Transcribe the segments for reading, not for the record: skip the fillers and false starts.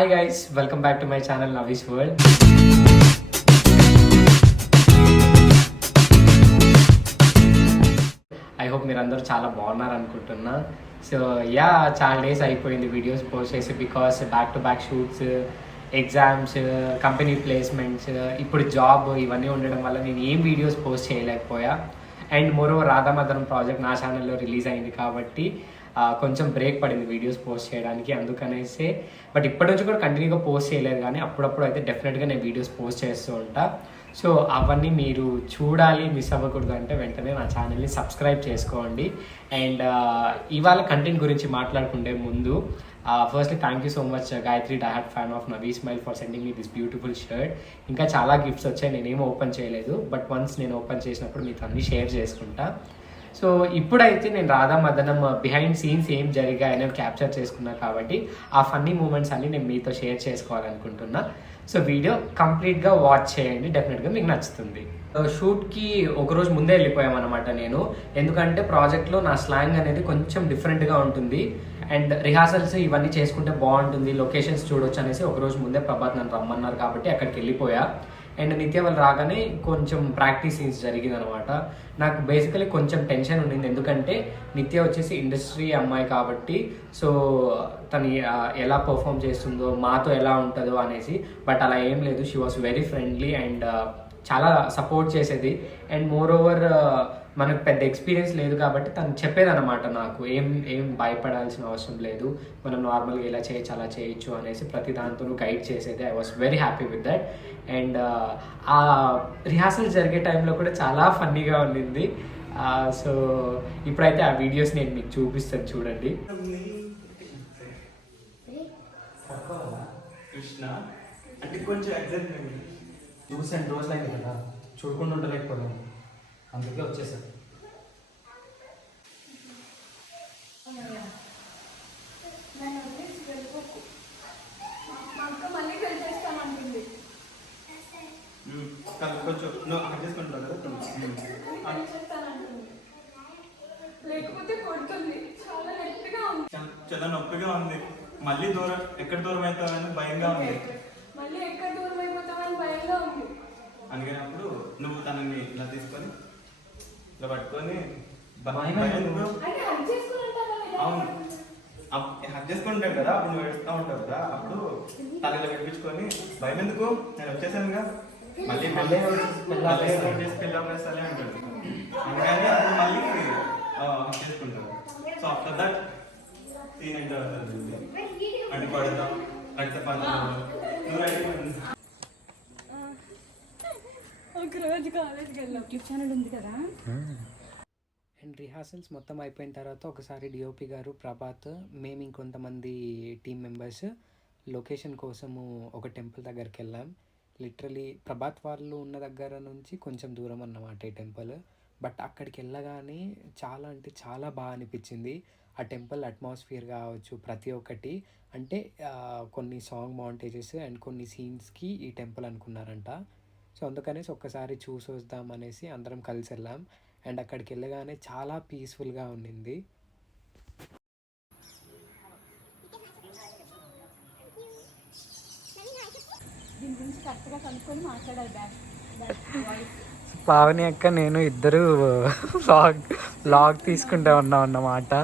Hi guys, welcome back to my channel Navi's world. I hope మీరందరూ చాలా బాగున్నారు అనుకుంటున్నా. సో చాలా డేస్ అయిపోయింది వీడియోస్ పోస్ట్ చేసి, because back to back shoots, exams, company placements, ఇప్పుడు జాబ్ ఇవన్నీ ఉండడం వల్ల నేను ఏం వీడియోస్ పోస్ట్ చేయలేకపోయా. అండ్ మోరోవర్ రాధామదనం ప్రాజెక్ట్ నా ఛానల్లో రిలీజ్ అయింది కాబట్టి కొంచెం బ్రేక్ పడింది వీడియోస్ పోస్ట్ చేయడానికి, అందుకనేసి. బట్ ఇప్పటి నుంచి కూడా కంటిన్యూగా పోస్ట్ చేయలేదు, కానీ అప్పుడప్పుడు అయితే డెఫినెట్గా నేను వీడియోస్ పోస్ట్ చేస్తూ ఉంటా. సో అవన్నీ మీరు చూడాలి, మిస్ అవ్వకూడదు అంటే వెంటనే నా ఛానల్ని సబ్స్క్రైబ్ చేసుకోండి. అండ్ ఇవాళ కంటెంట్ గురించి మాట్లాడుకుంటే ముందు firstly thank you so much Gayatri, diehard fan of Navi smile, for sending me this beautiful shirt. ఇంకా చాలా గిఫ్ట్స్ వచ్చాయి, నేనేం ఓపెన్ చేయలేదు, బట్ వన్స్ నేను ఓపెన్ చేసినప్పుడు మీతో అన్నీ షేర్ చేసుకుంటా. సో ఇప్పుడైతే నేను రాధామదనం బిహైండ్ సీన్స్ ఏం జరిగాయని క్యాప్చర్ చేసుకున్నా కాబట్టి ఆ ఫన్నీ మూమెంట్స్ అన్ని నేను మీతో షేర్ చేసుకోవాలనుకుంటున్నా. సో వీడియో కంప్లీట్గా వాచ్ చేయండి, డెఫినెట్గా మీకు నచ్చుతుంది. షూట్కి ఒకరోజు ముందే వెళ్ళిపోయామన్నమాట నేను, ఎందుకంటే ప్రాజెక్ట్లో నా స్లాంగ్ అనేది కొంచెం డిఫరెంట్గా ఉంటుంది అండ్ రిహార్సల్స్ ఇవన్నీ చేసుకుంటే బాగుంటుంది, లొకేషన్స్ చూడొచ్చు అనేసి ఒకరోజు ముందే ప్రభాత్ నన్ను రమ్మన్నారు కాబట్టి అక్కడికి వెళ్ళిపోయా. అండ్ నిత్య వాళ్ళు రాగానే కొంచెం ప్రాక్టీస్ సీన్స్ జరిగింది అనమాట. నాకు బేసికలీ కొంచెం టెన్షన్ ఉండింది, ఎందుకంటే నిత్య వచ్చేసి ఇండస్ట్రీ అమ్మాయి కాబట్టి, సో తను ఎలా పర్ఫామ్ చేస్తుందో, మాతో ఎలా ఉంటుందో అనేసి. బట్ అలా ఏం లేదు, she was very friendly and చాలా సపోర్ట్ చేసేది. అండ్ మోర్ ఓవర్ మనకు పెద్ద ఎక్స్పీరియన్స్ లేదు కాబట్టి తను చెప్పేదన్నమాట, నాకు ఏం భయపడాల్సిన అవసరం లేదు, మనం నార్మల్గా ఇలా చేయొచ్చు అలా చేయొచ్చు అనేసి ప్రతి దాంతో గైడ్ చేసేది. I was very happy with that. And ఆ రిహార్సల్ జరిగే టైంలో కూడా చాలా ఫన్నీగా ఉండింది. సో ఇప్పుడైతే ఆ వీడియోస్ నేను మీకు చూపిస్తాను, చూడండి. కృష్ణ అంటే కొంచెం ఎగ్జాక్ట్ చూసాను, రోజులు అయింది కదా, చూడకుండా ఉండలేకపోయాను, అందుకే వచ్చేసాను. కొంచెం నువ్వు అడ్జస్ట్ చేసుకుంటున్నావు కదా, లేకపోతే కొడుతుంది, చాలా గట్టిగా ఉంది, చాలా నొప్పిగా ఉంది. మళ్ళీ దూరం ఎక్కడ దూరం అవుతావని భయంగా ఉంది, మళ్ళీ ఎక్కడ దూరం అయిపోతామని భయంగా ఉంది. అందుకనప్పుడు నువ్వు తనని ఇలా తీసుకొని ఇలా పట్టుకొని అంటే హగ్ చేసుకుంటావా? అవును, హగ్ చేసుకుంటాం కదా, అప్పుడు నువ్వు ఏడుస్తూ ఉంటావు కదా, అప్పుడు తన ఇలా వినిపించుకొని భయం ఎందుకు, నేను వచ్చేసానుగా, మళ్ళీ పిల్లలు అంటాడు. అందుకని అప్పుడు మళ్ళీ హగ్ చేసుకుంటావు. సో ఆఫ్టర్ దట్ సీన్ ఎంత అంటే పడతాం ఒకరోజు కాలేజ్కి వెళ్ళాం, యూట్యూబ్ ఛానల్ ఉంది కదా. అండ్ రిహార్సల్స్ మొత్తం అయిపోయిన తర్వాత ఒకసారి డిఓపి గారు, ప్రభాత్, మేము ఇంకొంతమంది టీమ్ మెంబర్స్ లొకేషన్ కోసము ఒక టెంపుల్ దగ్గరికి వెళ్ళాం. లిటరలీ ప్రభాత్ వాళ్ళు ఉన్న దగ్గర నుంచి కొంచెం దూరం అన్నమాట ఈ టెంపుల్. బట్ అక్కడికి వెళ్ళగానే చాలా అంటే చాలా బాగా అనిపించింది. ఆ టెంపుల్ అట్మాస్ఫియర్ కావచ్చు, ప్రతి ఒక్కటి. అంటే కొన్ని సాంగ్ మౌంటేజెస్ అండ్ కొన్ని సీన్స్కి ఈ టెంపుల్ అనుకున్నారంట. సో అందుకనేసి ఒక్కసారి చూసి వద్దామనేసి అందరం కలిసి వెళ్ళాం. అండ్ అక్కడికి వెళ్ళగానే చాలా పీస్ఫుల్గా ఉండింది. దీని గురించి కరెక్ట్గా కనుక్కొని మాట్లాడాలి. పావని అక్క నేను ఇద్దరు వ్లాగ్ తీసుకుంటా ఉన్నాం అన్నమాట.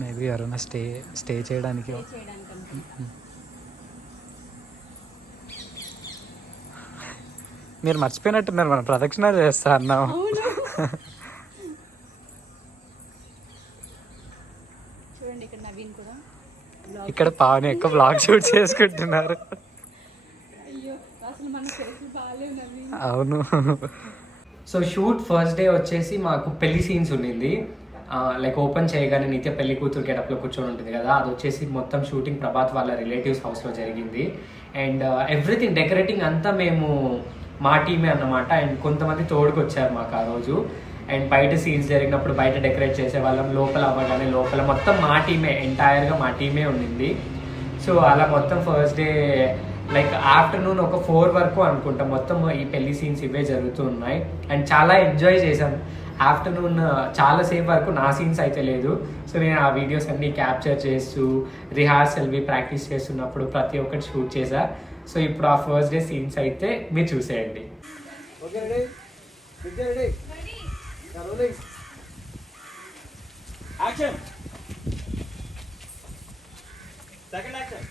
మేబీ ఎవరైనా స్టే చేయడానికి. మీరు మర్చిపోయినట్టున్నారు, మనం ప్రదక్షిణ చేస్తా అన్నాం. ఇక్కడ పావని ఎక్కువ బ్లాగ్ షూట్ చేసుకుంటున్నారు. అవును. సో షూట్ ఫస్ట్ డే వచ్చేసి మాకు పెళ్లి సీన్స్ ఉండింది. లైక్ ఓపెన్ చేయగానే నిత్య పెళ్లి కూతురు గెటప్లో కూర్చొని ఉంటుంది కదా, అది వచ్చేసి మొత్తం షూటింగ్ ప్రభాత్ వాళ్ళ రిలేటివ్స్ హౌస్లో జరిగింది. అండ్ ఎవ్రీథింగ్ డెకరేటింగ్ అంతా మేము మా టీమే అన్నమాట. అండ్ కొంతమంది తోడుకు వచ్చారు మాకు ఆ రోజు. అండ్ బయట సీన్స్ జరిగినప్పుడు బయట డెకరేట్ చేసే వాళ్ళం, లోపల అవ్వగానే లోపల మొత్తం మా టీమే, ఎంటైర్గా మా టీమే ఉండింది. సో అలా మొత్తం ఫస్ట్ డే లైక్ ఆఫ్టర్నూన్ ఒక 4 వరకు అనుకుంటా మొత్తం ఈ పెళ్లి సీన్స్ ఇవే జరుగుతూ ఉన్నాయి. అండ్ చాలా ఎంజాయ్ చేసాం. ఆఫ్టర్నూన్ చాలాసేపు వరకు నా సీన్స్ అయితే లేదు. సో నేను ఆ వీడియోస్ అన్నీ క్యాప్చర్ చేస్తూ రిహార్సల్వి ప్రాక్టీస్ చేస్తున్నప్పుడు ప్రతి ఒక్కటి షూట్ చేశా. సో ఇప్పుడు ఆ ఫస్ట్ డే సీన్స్ అయితే మీరు చూసేయండి. యాక్షన్ సెకండ్ యాక్షన్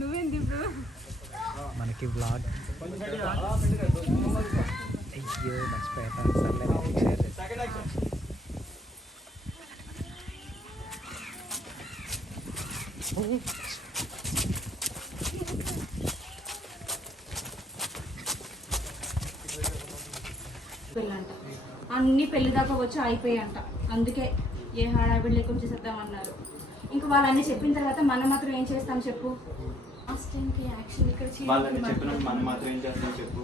నువ్వేంది ఇప్పుడు మనకి బ్లాగ్ అయ్యో మర్చిపోయాను. సెకండ్ యాక్షన్ పెళ్ళంట అన్ని పెళ్లి దాకా వచ్చి అయిపోయాయంట. అందుకే ఏ హడావిడి లేకుండా చేసేద్దామన్నారు. ఇంకా వాళ్ళన్నీ చెప్పిన తర్వాత మనం మాత్రం ఏం చేస్తాం చెప్పు? యాక్షన్ ఇక్కడ వాళ్ళని చెప్పినట్టు మనం మాత్రం ఏం చేస్తాం చెప్పు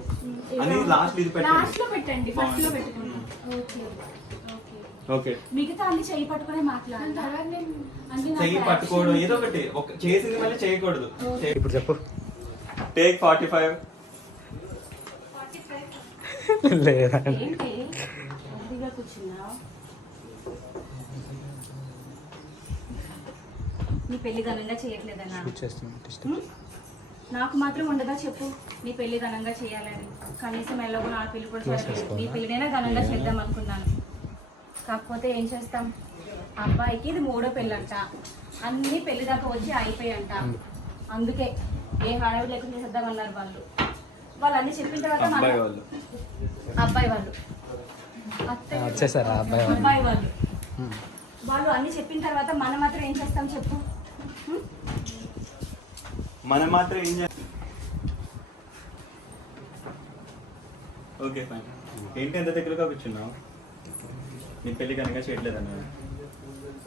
అని లాస్ట్ ఇది లాస్ట్ లో పెట్టండి, ఫస్ట్ లో పెట్టుకున్నాం. ఓకే ఓకే మిగతా అన్ని చెయ్యి పట్టుకునే మాట్లాడాలి. చెయ్యి పట్టుకోవడం ఏదో ఒకటి చేసింది మళ్ళీ చేయకూడదు. ఇప్పుడు చెప్పు. టేక్ 45 లేదా ఏంటి అదిగా కూర్చున్నావు? నీ పెళ్లి ఘనంగా చేయట్లేదన్నా? నాకు మాత్రం ఉండదా చెప్పు నీ పెళ్లి ఘనంగా చేయాలని? కనీసం ఎలాగో నా పెళ్లి కూడా చేయలేదు. నీ పెళ్లినైనా ఘనంగా చేద్దాం అనుకున్నాను. కాకపోతే ఏం చేస్తాం, అబ్బాయికి ఇది 3వ పెళ్ళంట. అన్ని పెళ్లి దాకా వచ్చి అయిపోయాయంట. అందుకే ఏ హడావిడి లేకుండా చేద్దామన్నారు వాళ్ళు. వాళ్ళు అన్ని చెప్పిన తర్వాత అబ్బాయి వాళ్ళు వచ్చేసారా? అబ్బాయి వాళ్ళు వాళ్ళు అన్ని చెప్పిన తర్వాత మనం మాత్రం ఏం చేస్తాం చెప్పు? మనం మాత్రం ఏం చేస్తాం? Okay fine. ఏంటి ఎంత దగ్గరగా కూర్చున్నావు? నీ పెళ్లి కనుక చేయట్లేదన్నా?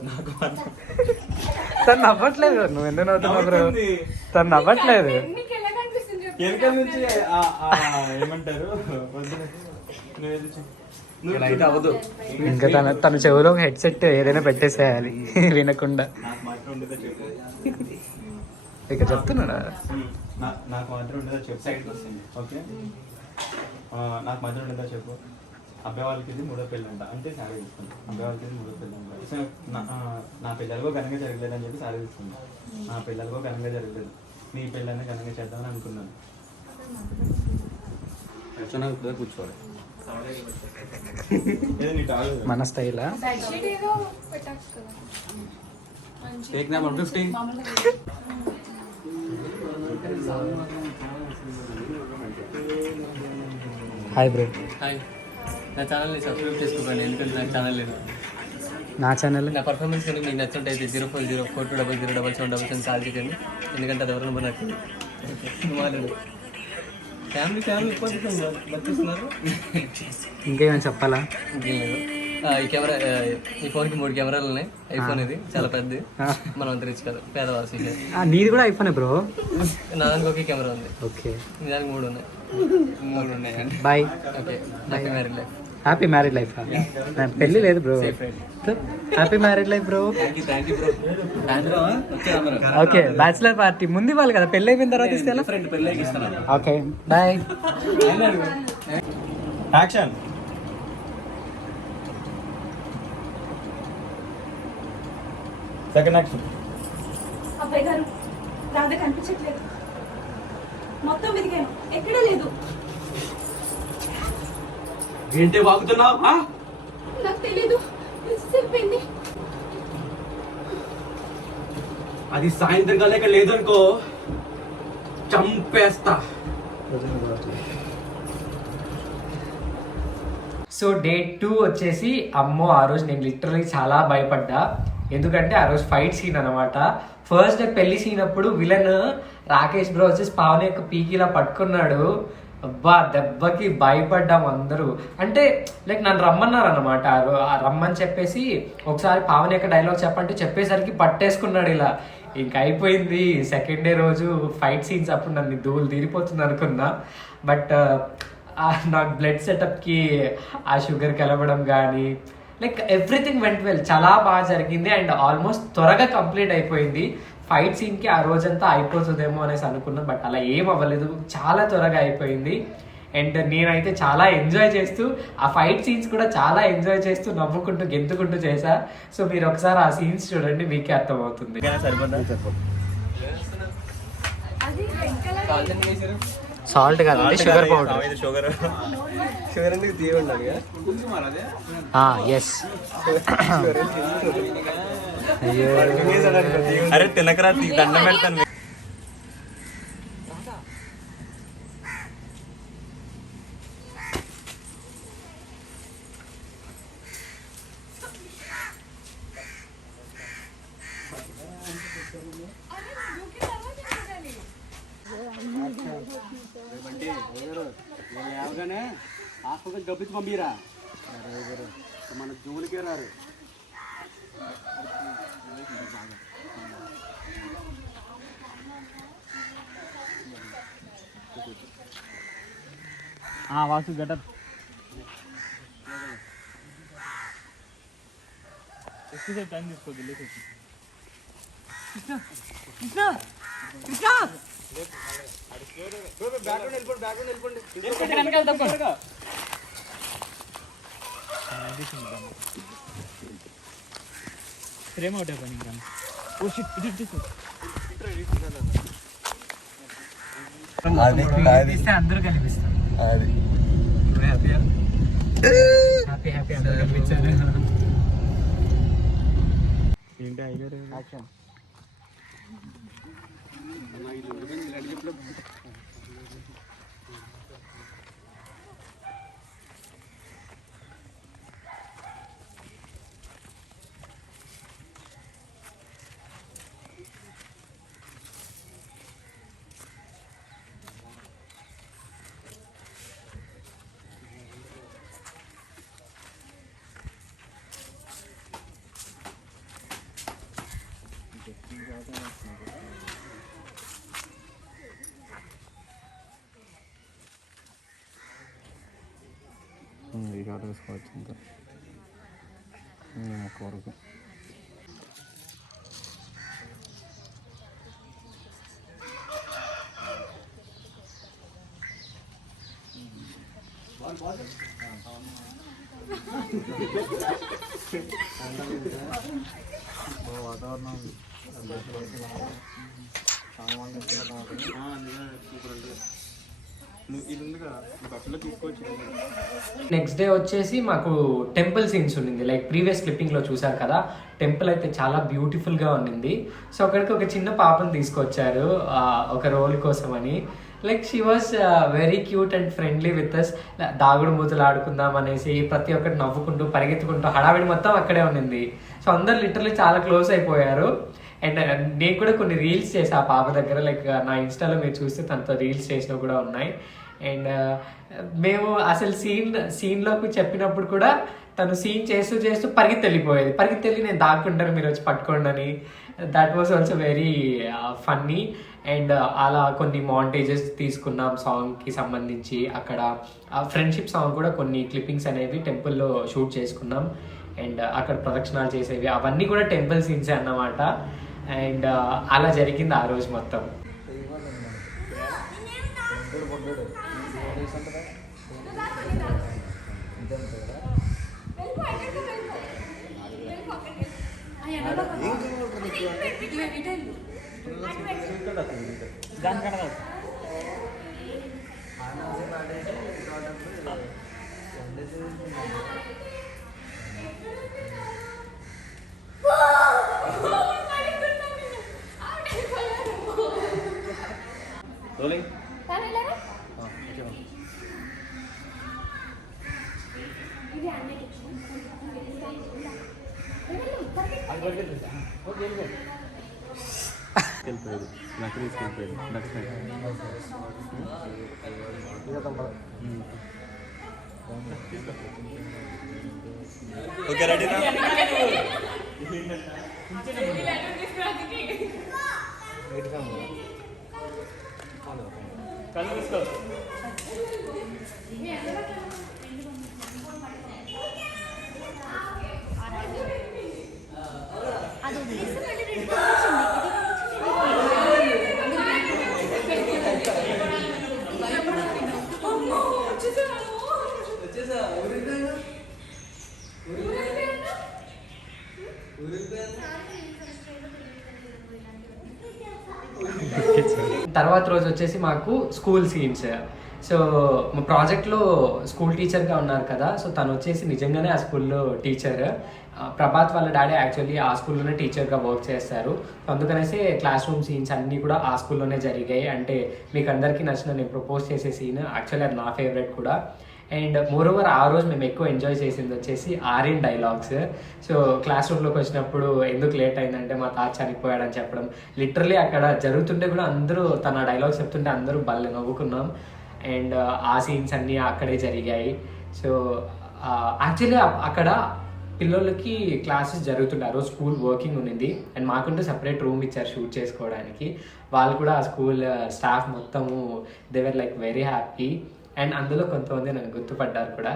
నాకు తను నవ్వట్లేదు. నువ్వు ఎందుకు నవ్వుతున్నావు బ్రో? తను నవ్వట్లేదు. వెనకాల నుంచి ఏమంటారు అవ్వదు. ఇంకా తన చెవిలో ఒక హెడ్సెట్ ఏదైనా పెట్టేసేయాలి వినకుండా. నాకు మాత్రం ఉండదా చెప్పు. ఇక చెప్తున్నాడా? నాకు మాత్రం ఉండదా చెప్పు. సైడ్కి వస్తుంది. ఓకే నాకు మాత్రం ఉండదా చెప్పు. అబ్బాయి వాళ్ళకి ఇది 3వ పెళ్ళి అంట అంటే సారీ తీసుకుంటాం. అబ్బాయి వాళ్ళకి ఇది 3వ పెళ్ళి అంట. సో నా పిల్లలకో ఘనంగా జరగలేదు అని చెప్పి సారీ తీసుకుంటాం. నా పిల్లలకో ఘనంగా జరగలేదు, నీ పెళ్ళని ఘనంగా చేద్దామని అనుకున్నాను. కూర్చోవాలి మన స్టైలా? Take number 15. Hi bro. Hi, నా ఛానల్ని సబ్స్క్రైబ్ చేసుకోకండి, ఎందుకంటే నాకు ఛానల్ లేదు. నా ఛానల్ నా పర్ఫార్మెన్స్ కనుక మీకు నచ్చుంటే 040420077 కాల్ చేయండి, ఎందుకంటే అది ఎవరి నెంబర్ నాకు మాట్లాడు. ఫ్యామిలీ బతిస్తున్నారు. ఇంకేమైనా చెప్పాలా? ఇంకేం లేదు. ఈ కెమెరా, ఈ ఫోన్కి 3 కెమెరాలు ఉన్నాయి. ఐఫోన్ ఇది చాలా పెద్దది, మనం అంత రిచ్ కాదు, పేదవాసి. నీది కూడా ఐఫోనే బ్రో? నా దానికి ఒకే కెమెరా ఉంది. ఓకే, మీ దానికి 3 ఉన్నాయి. Bye. Okay, happy married life. Happy married life. పెళ్ళి లేదు bro. Happy married life bro. Okay, bachelor party ముందు ఇవ్వాలి కదా, పెళ్ళి అయిపోయిన తర్వాత ఇస్తే ఎలా? Okay bye. Action. Second action. అబ్బాయి గారు రాధ కనిపించట్లేదు. మొత్తం వెతికాను, ఎక్కడా లేదు. ఏంటి వాగుతున్నావు? నాకు తెలీదు, తెలిసిపోయింది. అది సాయంత్రం కాలేక లేదనుకో చంపేస్తా. సో డే 2 వచ్చేసి, అమ్మో ఆ రోజు నేను లిటరలీ చాలా భయపడ్డా. ఎందుకంటే ఆ రోజు ఫైట్ సీన్ అనమాట. ఫస్ట్ డే పెళ్లి సీన్ అప్పుడు విలన్ రాకేష్ బ్రో వచ్చేసి పావని యొక్క పీకిలా పట్టుకున్నాడు. అబ్బా దెబ్బకి భయపడ్డాం అందరూ. అంటే లైక్ నన్ను రమ్మన్నారు అన్నమాట. రమ్మని చెప్పేసి ఒకసారి పావని యొక్క డైలాగ్ చెప్పంటే చెప్పేసరికి పట్టేసుకున్నాడు ఇలా. ఇంక అయిపోయింది. సెకండ్ డే రోజు ఫైట్ సీన్స్ అప్పుడు నన్ను ధూళి తీరిపోతుంది అనుకున్నా. బట్ నాకు బ్లడ్ సెటప్కి ఆ షుగర్ కలవడం కానీ లైక్ ఎవ్రీథింగ్ వెంట్ వెల్, చాలా బాగా జరిగింది. అండ్ ఆల్మోస్ట్ త్వరగా కంప్లీట్ అయిపోయింది. ఫైట్ సీన్కి ఆ రోజంతా అయిపోతుందేమో అనేసి అనుకున్నాం, బట్ అలా ఏం అవ్వలేదు, చాలా త్వరగా అయిపోయింది. అండ్ నేనైతే చాలా ఎంజాయ్ చేస్తూ ఆ ఫైట్ సీన్స్ కూడా చాలా ఎంజాయ్ చేస్తూ నవ్వుకుంటూ గెంతుకుంటూ చేశా. సో మీరు ఒకసారి ఆ సీన్స్ చూడండి, మీకే అర్థమవుతుంది. సాల్ట్ కాదండి, షుగర్ పౌడర్. షుగర్ ఎందుకు తీయండి? ఎస్. అరే తినకరా, దండం పెడతాను. హాస్పిటల్ డబ్బిచ్చి పంపిరా, మన జోలికే రారు. వాసు గటర్ ఎక్కువ టైం తీసుకోవద్దు. ఫ్రేమ్ అవుట్ అయిపోయింది ఇంకా. అందరూ కనిపిస్తారు. హ్యాపీ హ్యాపీ అందరూ కనిపించారు. ఏంటి ఐడియా? యాక్షన్. ఈ కాడ వేసుకోవచ్చు ఇంకా వరకు. వాతావరణం నెక్స్ట్ డే వచ్చేసి మాకు టెంపుల్ సీన్స్ ఉండింది. లైక్ ప్రీవియస్ క్లిప్పింగ్లో చూసారు కదా, టెంపుల్ అయితే చాలా బ్యూటిఫుల్గా ఉండింది. సో అక్కడికి ఒక చిన్న పాపను తీసుకొచ్చారు ఒక రోల్ కోసం అని. Like she was very cute and friendly with us. దాగుడు మూతలు ఆడుకుందాం అనేసి ప్రతి ఒక్కటి నవ్వుకుంటూ పరిగెత్తుకుంటూ హడావిడి మొత్తం అక్కడే ఉండింది. సో అందరు లిటరలీ చాలా క్లోజ్ అయిపోయారు. అండ్ నేను కూడా కొన్ని రీల్స్ చేసా ఆ పాప దగ్గర. లైక్ నా ఇన్స్టాలో మీరు చూస్తే తనతో రీల్స్ చేసినవి కూడా ఉన్నాయి. అండ్ మేము అసలు సీన్లోకి చెప్పినప్పుడు కూడా తను సీన్ చేస్తూ చేస్తూ పరిగెత్తి వెళ్ళి నేను దాక్కుంటాను, మీరు వచ్చి పట్టుకోండి అని. That was also very funny. And అలా కొన్ని మాంటేజెస్ తీసుకున్నాం సాంగ్కి సంబంధించి. అక్కడ ఫ్రెండ్షిప్ సాంగ్ కూడా కొన్ని క్లిప్పింగ్స్ అనేవి టెంపుల్లో షూట్ చేసుకున్నాం. అండ్ అక్కడ ప్రదక్షిణాలు చేసేవి అవన్నీ కూడా టెంపుల్ సీన్సే అన్నమాట. అండ్ అలా జరిగింది ఆ రోజు మొత్తం. వెళ్ళిపోయాడు నాకు తీసుకెళ్ళిపోయాడు ఓకే రెడీ కళ్ళు తీసుకో అది వదిలేస్తే మళ్ళీ తర్వాత రోజు వచ్చేసి మాకు స్కూల్ సీన్స్. సో మా ప్రాజెక్ట్లో స్కూల్ టీచర్గా ఉన్నారు కదా, సో తను వచ్చేసి నిజంగానే ఆ స్కూల్లో టీచర్. ప్రభాత్ వాళ్ళ డాడీ యాక్చువల్లీ ఆ స్కూల్లోనే టీచర్గా వర్క్ చేస్తారు. అందుకనేసి క్లాస్ రూమ్ సీన్స్ అన్నీ కూడా ఆ స్కూల్లోనే జరిగాయి. అంటే మీకు అందరికీ నచ్చిన నేను ప్రపోజ్ చేసే సీన్ యాక్చువల్లీ అది నా ఫేవరెట్ కూడా. అండ్ మోరోవర్ ఆ రోజు మేము ఎక్కువ ఎంజాయ్ చేసింది వచ్చేసి ఆర్యన్ డైలాగ్స్. సో క్లాస్ రూమ్లోకి వచ్చినప్పుడు ఎందుకు లేట్ అయిందంటే మా తాత చనిపోయాడని చెప్పడం, లిటరలీ అక్కడ జరుగుతుంటే కూడా అందరూ తన డైలాగ్స్ చెప్తుంటే అందరూ భలే నవ్వుకున్నాం. అండ్ ఆ సీన్స్ అన్నీ అక్కడే జరిగాయి. సో యాక్చువల్లీ అక్కడ పిల్లలకి క్లాసెస్ జరుగుతుండే, ఆ రోజు స్కూల్ వర్కింగ్ ఉన్నింది. అండ్ మాకుంటూ సపరేట్ రూమ్ ఇచ్చారు షూట్ చేసుకోవడానికి. వాళ్ళు కూడా ఆ స్కూల్ స్టాఫ్ మొత్తము they were like very happy. And అందులో కొంతమంది నన్ను గుర్తుపడ్డారు కూడా.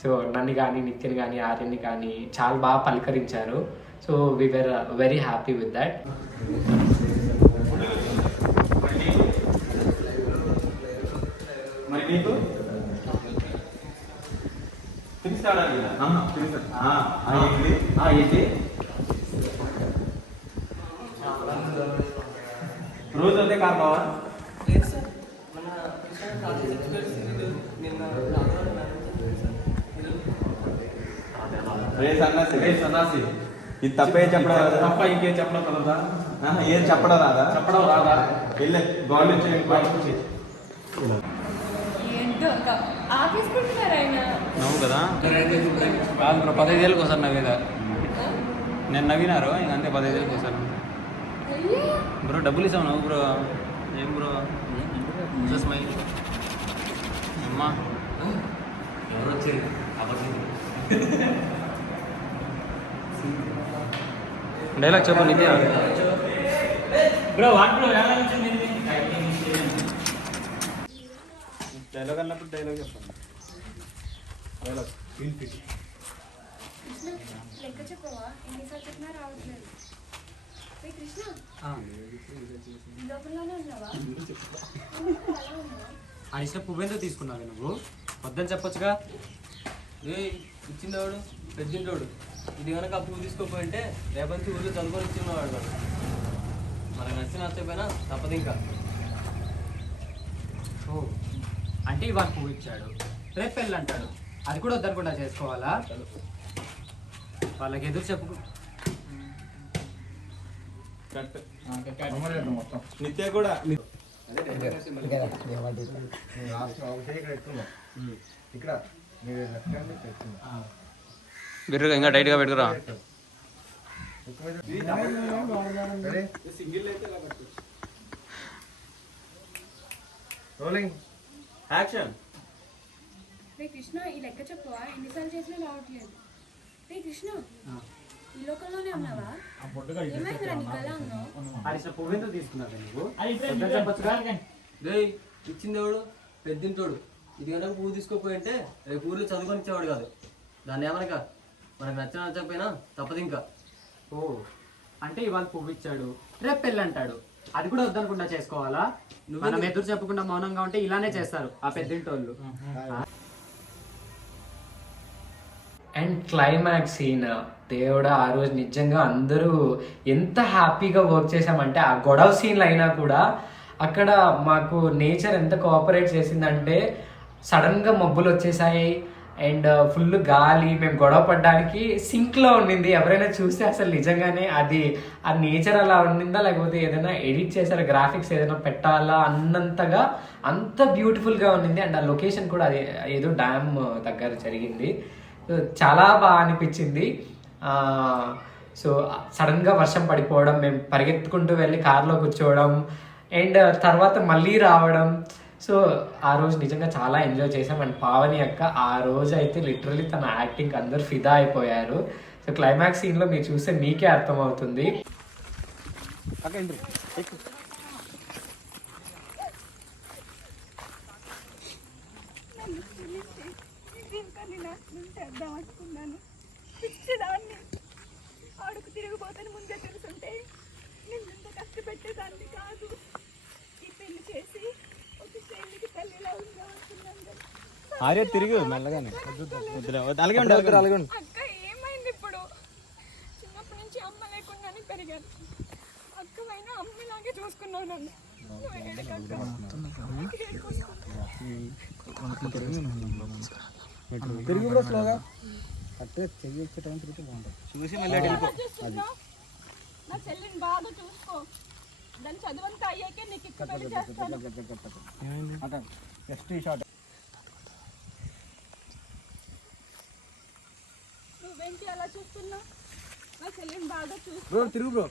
సో నన్ను కానీ నిత్యని కానీ ఆర్యన్ని కానీ చాలా బాగా పలకరించారు. So we were very happy with that. మరి నీకు తిరిస్తాడా ఏంటి రోజు అదే కార్ బావా? రే సన్నాసి ఇది తప్పే చెప్పడం తప్ప ఇంకేం చెప్పడం కదా? ఏం చెప్పడం రాదా? వెళ్ళే గోల్డ్ వచ్చి నవ్వు కదా కాదు బ్రో, 15 ఏళ్ళకి వస్తారు నవ్వేదా? నేను నవ్వినారు ఇంక అంతే, 15 ఏళ్ళకి వస్తారు బ్రో. డబ్బులు ఇస్తావు నవ్వు బ్రో. ఏం బ్రో స్మైల్ అమ్మా డైలాగ్ చెప్పు నిత్య బ్రో. వాట్ బ్రో డైలాగ్ అన్నప్పుడు డైలాగ్ చెప్పండి. డైలాగ్ లెక్క చెప్పవా? ఎన్నిసార్లు చెప్పినా రావట్లేదు. కృష్ణ లోపలనే ఉన్నావా? అడిసిన పువ్వెందుకు తీసుకున్నావు నువ్వు? వద్దని చెప్పొచ్చుగా. ఇచ్చిండవాడు పెద్దింటోడు. ఇది కనుక ఆ పువ్వు తీసుకోపోయింటే రేపటి ఊళ్ళో చదువుకొని ఇచ్చినవాడు వాడు. మనకు నచ్చకపోయినా తప్పదు ఇంకా. ఓ అంటే ఇవాళ పువ్వు ఇచ్చాడు, రేపు పెళ్ళి అంటాడు, అది కూడా వద్దనుకుండా చేసుకోవాలా? వాళ్ళకి ఎదురు చెప్పు. నిత్య కూడా బిర్రుగా ఇంకా టైట్గా పెట్టుకురా. Rolling action. రే కృష్ణ ఈ లెక్క చెప్పవా? ఎన్నిసార్లు చేసినా రావట్లేదు. రే కృష్ణ ఈ లోకంలోనే ఉన్నావా? ఏమైందిరా నీకు ఎలా ఉన్నావు? అడిసిన పువ్వెందుకు తీసుకున్నావు నువ్వు? ఇచ్చిందేవాడు పెద్దింటోడు. ఇది కనుక పువ్వు తీసుకోపోయింటే రేపు ఊళ్ళో చదువుకొని ఇచ్చేవాడు కాదు. దాన్ని ఏమనక మనకు నచ్చకపోయినా తప్పదు ఇంకా. ఓ అంటే ఇవాళ పువ్వు ఇచ్చాడు, రేపు పెళ్ళి అంటాడు, అది కూడా వద్దనుకుండా చేసుకోవాలా? మనం ఎదురు చెప్పకుండా మౌనంగా ఉంటే ఇలానే చేస్తారు ఆ పెద్దింటోళ్ళు. అండ్ క్లైమాక్స్ సీన్ దేవుడా, ఆ రోజు నిజంగా అందరూ ఎంత హ్యాపీగా వర్క్ చేసామంటే, ఆ గొడవ సీన్లు అయినా కూడా అక్కడ మాకు నేచర్ ఎంత కోఆపరేట్ చేసిందంటే, సడన్గా మబ్బులు వచ్చేసాయి అండ్ ఫుల్ గాలి. మేము గొడవ పడ్డానికి సింక్లో ఉండింది. ఎవరైనా చూస్తే అసలు నిజంగానే అది ఆ నేచర్ అలా ఉండిందా, లేకపోతే ఏదైనా ఎడిట్ చేశారా, గ్రాఫిక్స్ ఏదైనా పెట్టాలా అన్నంతగా అంత బ్యూటిఫుల్గా ఉండింది. అండ్ ఆ లొకేషన్ కూడా అది ఏదో డ్యామ్ దగ్గర జరిగింది. చాలా బాగా అనిపించింది. సో సడన్గా వర్షం పడిపోవడం, మేము పరిగెత్తుకుంటూ వెళ్ళి కార్లో కూర్చోవడం అండ్ తర్వాత మళ్ళీ రావడం. సో ఆ రోజు నిజంగా చాలా ఎంజాయ్ చేసాం. అండ్ పావని అక్క ఆ రోజు అయితే లిటరలీ తన యాక్టింగ్ అందరు ఫిదా అయిపోయారు. సో క్లైమాక్స్ సీన్లో మీరు చూస్తే మీకే అర్థమవుతుంది. పిచ్చిదాన్ని ఆడుకు తిరిగిపోతాను ముందే తెలుసుంటే నేను ఇంత కష్టపెట్టేదాన్ని కాదు. ఈ పెళ్లి చేసి ఒక పెళ్లికి తల్లిలా ఉందామనుకున్నాను. ఆర్య తిరిగి మెల్లగానే అలాగే ఉండి అలాగే ఉండి. అక్క ఏమైంది ఇప్పుడు? చిన్నప్పటి నుంచి అమ్మ లేకుండానే పెరిగాను. అక్కవైనా అమ్మలాగే చూసుకున్నావు నన్ను. తిరిగి కూడా స్లోగా అట్టే చెయ్యి టైం తిరిగితే బాగుంటుంది. చూసి మళ్ళీ వెళ్ళిపో. నా చెల్లిని బాగా చూసుకో. దాని చదువంతా అయ్యాకే నీకు ఇక్కడ పెళ్లి చేస్తాను. నువ్వేంటి అలా చూస్తున్నా? నా చెల్లిని బాగా చూసుకో. తిరుగు బ్రో.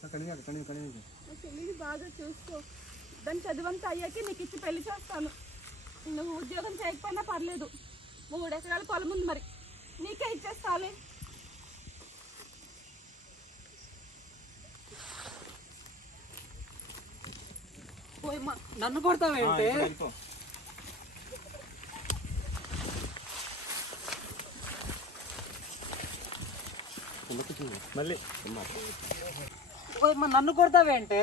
నా చెల్లిని బాగా చూసుకో. దాని చదువంతా అయ్యాకే నీకు ఇచ్చి పెళ్లి చేస్తాను. నువ్వు ఉద్యోగం చేయకపోయినా పర్లేదు. 3 ఎకరాల పొలం ఉంది, మరి నీకే ఇచ్చేస్తాలే. నన్ను కొడతావేంటి? మళ్ళీ నన్ను కొడతావేంటి?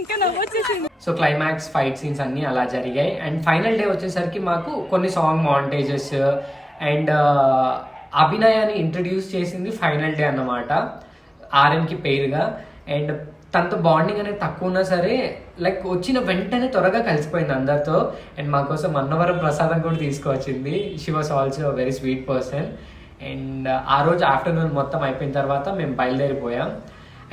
ఇంకా నవ్వు వచ్చేసింది. సో క్లైమాక్స్ ఫైట్ సీన్స్ అన్నీ అలా జరిగాయి. అండ్ ఫైనల్ డే వచ్చేసరికి మాకు కొన్ని సాంగ్ మాంటేజెస్ అండ్ అభినయాన్ని ఇంట్రడ్యూస్ చేసింది ఫైనల్ డే అన్నమాట, ఆర్ఎన్కి పేరుగా. అండ్ తనతో బాండింగ్ అనేది తక్కువ ఉన్నా సరే లైక్ వచ్చిన వెంటనే త్వరగా కలిసిపోయింది అందరితో. అండ్ మా కోసం అన్నవరం ప్రసాదం కూడా తీసుకువచ్చింది. She was also very sweet person. And ఆ రోజు ఆఫ్టర్నూన్ మొత్తం అయిపోయిన తర్వాత మేము బయలుదేరిపోయాం.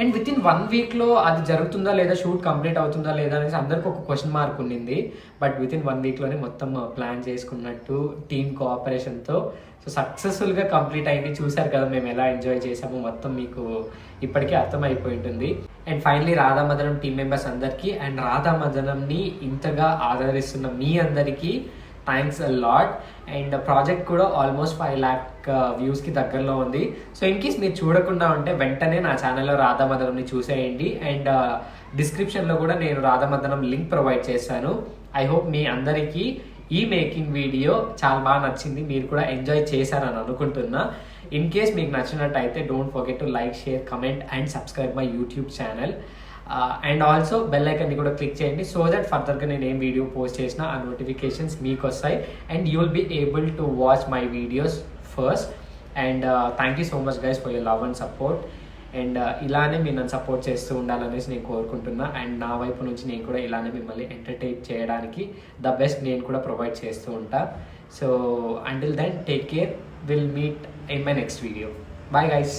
అండ్ విత్ ఇన్ 1 వీక్లో అది జరుగుతుందా లేదా, షూట్ కంప్లీట్ అవుతుందా లేదా అనేసి అందరికి ఒక క్వశ్చన్ మార్క్ ఉండింది. బట్ విత్ ఇన్ 1 వీక్లోనే మొత్తం ప్లాన్ చేసుకున్నట్టు టీమ్ కోఆపరేషన్తో సో సక్సెస్ఫుల్గా కంప్లీట్ అయింది. చూసారు కదా మేము ఎలా ఎంజాయ్ చేసామో, మొత్తం మీకు ఇప్పటికే అర్థమైపోయి ఉంటుంది. అండ్ ఫైనలీ రాధామదనం టీమ్ మెంబర్స్ అందరికీ అండ్ రాధామదనంని ఇంతగా ఆదరిస్తున్న మీ అందరికీ thanks a lot. And project కూడా ఆల్మోస్ట్ 5 lakh వ్యూస్కి దగ్గరలో ఉంది. సో ఇన్ కేస్ మీరు చూడకుండా ఉంటే వెంటనే నా ఛానల్లో రాధామదనంని చూసేయండి. అండ్ డిస్క్రిప్షన్లో కూడా నేను రాధామదనం లింక్ ప్రొవైడ్ చేశాను. ఐ హోప్ మీ అందరికీ ఈ మేకింగ్ వీడియో చాలా బాగా నచ్చింది, మీరు కూడా ఎంజాయ్ చేశారని అనుకుంటున్నా. ఇన్ కేస్ మీకు నచ్చినట్టయితే don't forget to like, share, comment and subscribe my YouTube channel. And also bell ఐకాన్ని కూడా క్లిక్ చేయండి సో దట్ ఫర్దర్గా నేను ఏం వీడియో పోస్ట్ చేసినా ఆ నోటిఫికేషన్స్ మీకు వస్తాయి and you will be able to watch my videos first. And thank you so much guys for your love and support. And ఇలానే మీరు నన్ను సపోర్ట్ చేస్తూ ఉండాలనేసి నేను కోరుకుంటున్నా. అండ్ నా వైపు నుంచి నేను కూడా ఇలానే మిమ్మల్ని ఎంటర్టైన్ చేయడానికి ద బెస్ట్ నేను కూడా ప్రొవైడ్ చేస్తూ ఉంటా. So until then take care, will meet in my next video. Bye guys.